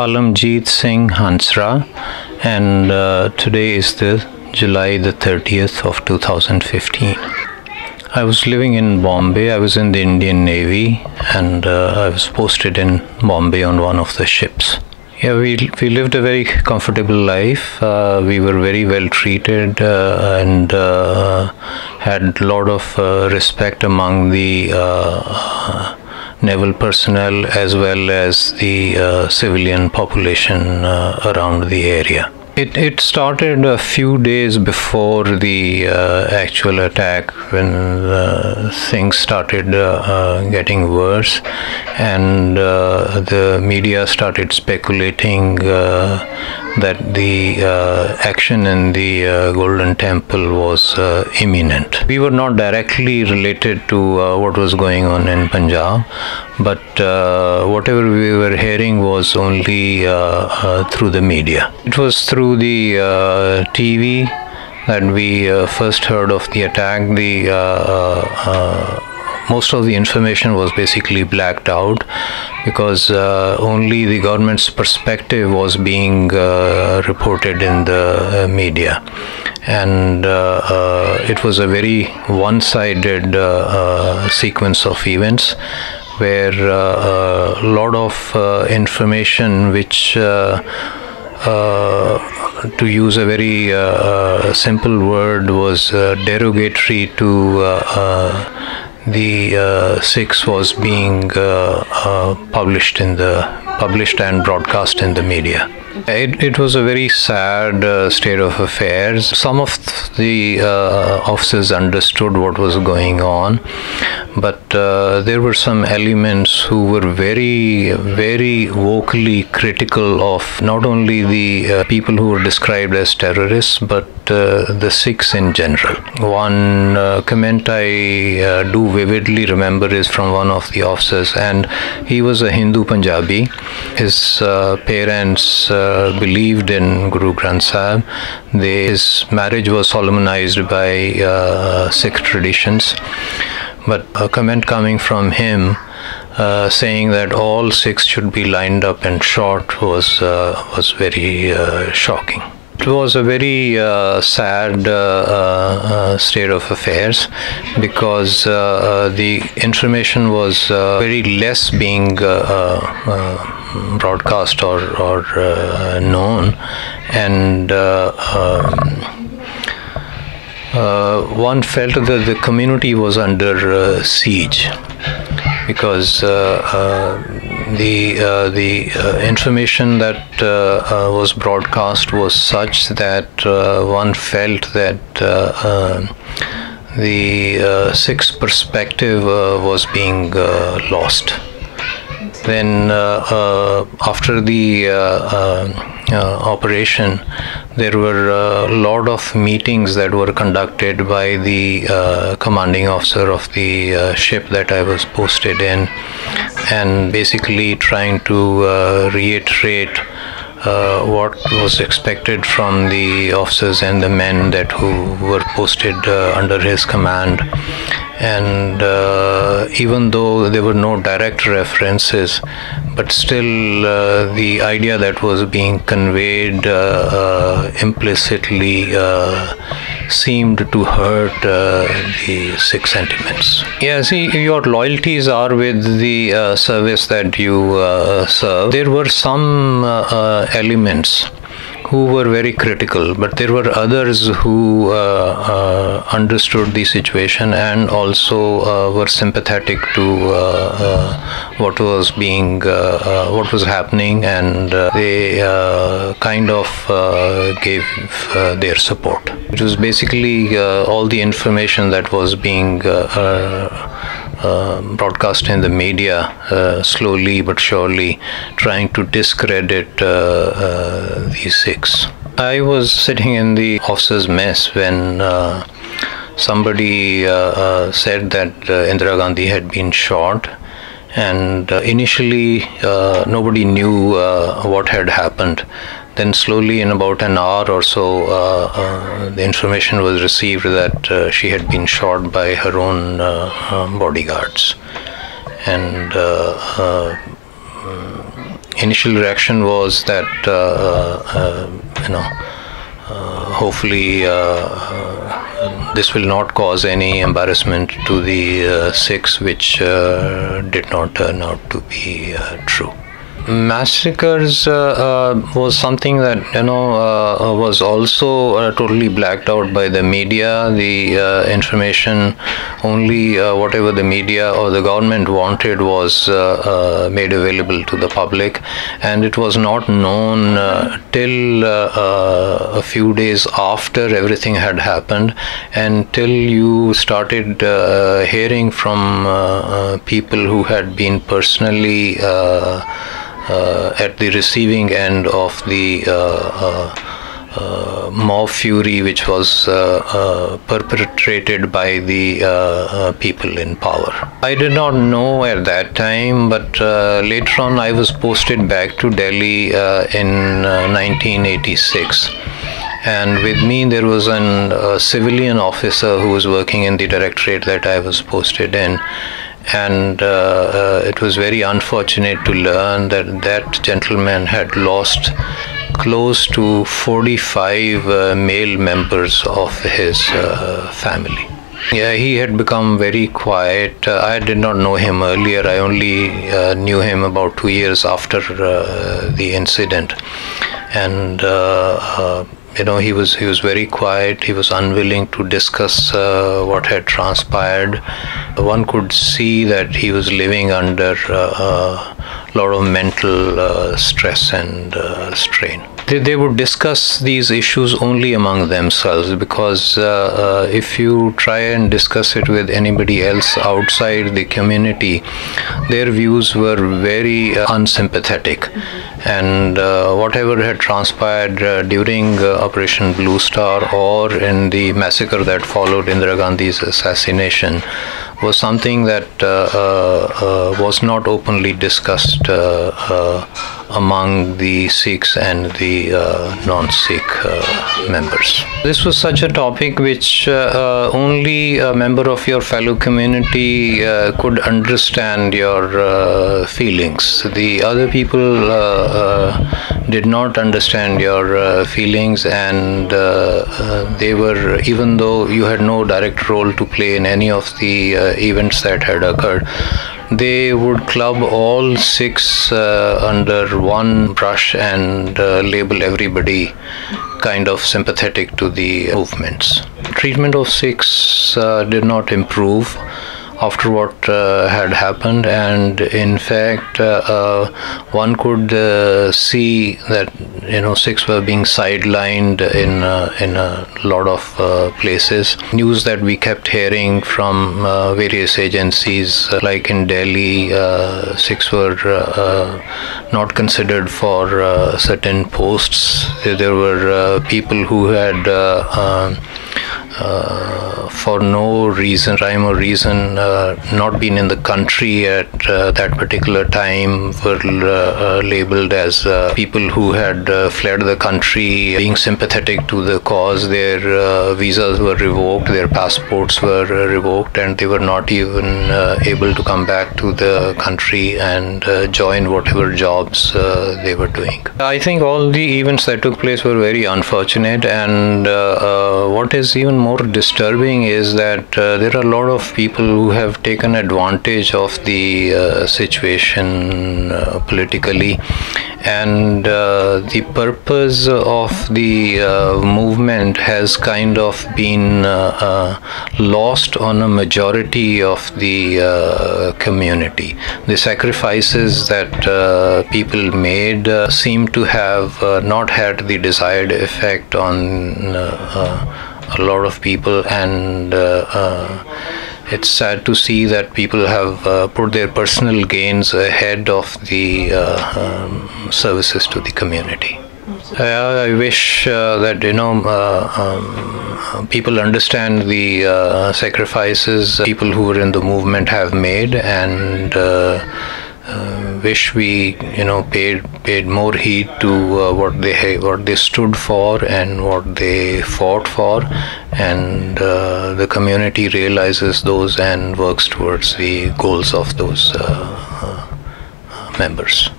Alamjeet Singh Hansra, and today is the July the 30th of 2015. I was living in Bombay. I was in the Indian Navy, and I was posted in Bombay on one of the ships. Yeah, we lived a very comfortable life. We were very well treated and had a lot of respect among the naval personnel as well as the civilian population around the area. It started a few days before the actual attack, when things started getting worse, and the media started speculating that the action in the Golden Temple was imminent. We were not directly related to what was going on in Punjab, but whatever we were hearing was only through the media. It was through the TV that we first heard of the attack. Most of the information was basically blacked out because only the government's perspective was being reported in the media, and it was a very one-sided sequence of events where a lot of information which to use a very simple word was derogatory to the Sikhs was being published and broadcast in the media. It was a very sad state of affairs. Some of the officers understood what was going on, but there were some elements who were very, very vocally critical of not only the people who were described as terrorists, but the Sikhs in general. One comment I do vividly remember is from one of the officers, and he was a Hindu Punjabi. His parents believed in Guru Granth Sahib. His marriage was solemnized by Sikh traditions, but a comment coming from him saying that all Sikhs should be lined up and shot was very shocking. It was a very sad state of affairs because the information was very less being broadcast or known, and one felt that the community was under siege because the information that was broadcast was such that one felt that the Sikhs' perspective was being lost. Then after the operation, there were a lot of meetings that were conducted by the commanding officer of the ship that I was posted in, and basically trying to reiterate what was expected from the officers and the men who were posted under his command. And even though there were no direct references, but still the idea that was being conveyed implicitly seemed to hurt the Sikh sentiments. Yeah, see, your loyalties are with the service that you serve. There were some elements who were very critical, but there were others who understood the situation and also were sympathetic to what was happening, and they kind of gave their support. It was basically all the information that was being broadcast in the media, slowly but surely trying to discredit these Sikhs. I was sitting in the officers' mess when somebody said that Indira Gandhi had been shot, and initially nobody knew what had happened. Then slowly, in about an hour or so, the information was received that she had been shot by her own bodyguards. And initial reaction was that hopefully this will not cause any embarrassment to the Sikhs, which did not turn out to be true. Massacres was something that was also totally blacked out by the media. The information, only whatever the media or the government wanted was made available to the public, and it was not known till a few days after everything had happened, until you started hearing from people who had been personally at the receiving end of the mob fury which was perpetrated by the people in power. I did not know at that time, but later on I was posted back to Delhi in 1986. And with me there was a civilian officer who was working in the directorate that I was posted in. And it was very unfortunate to learn that that gentleman had lost close to 45 male members of his family. Yeah, he had become very quiet. I did not know him earlier. I only knew him about 2 years after the incident. And he was very quiet. He was unwilling to discuss what had transpired. One could see that he was living under a lot of mental stress and strain. They would discuss these issues only among themselves, because if you try and discuss it with anybody else outside the community, their views were very unsympathetic. And whatever had transpired during Operation Blue Star or in the massacre that followed Indira Gandhi's assassination was something that was not openly discussed among the Sikhs and the non-Sikh members. This was such a topic which only a member of your fellow community could understand your feelings. The other people did not understand your feelings, and they were, even though you had no direct role to play in any of the events that had occurred, they would club all Sikhs under one brush and label everybody kind of sympathetic to the movements. Treatment of Sikhs did not improve after what had happened, and in fact one could see that Sikhs were being sidelined in a lot of places. News that we kept hearing from various agencies, like in Delhi, Sikhs were not considered for certain posts. There were people who had for no reason, rhyme or reason, not been in the country at that particular time, were labeled as people who had fled the country, being sympathetic to the cause. Their visas were revoked, their passports were revoked, and they were not even able to come back to the country and join whatever jobs they were doing. I think all the events that took place were very unfortunate, and what is even more disturbing is that there are a lot of people who have taken advantage of the situation politically, and the purpose of the movement has kind of been lost on a majority of the community. The sacrifices that people made seem to have not had the desired effect on a lot of people, and it's sad to see that people have put their personal gains ahead of the services to the community. I wish that people understand the sacrifices people who were in the movement have made, and wish we paid more heed to what they stood for and what they fought for, and the community realizes those and works towards the goals of those members.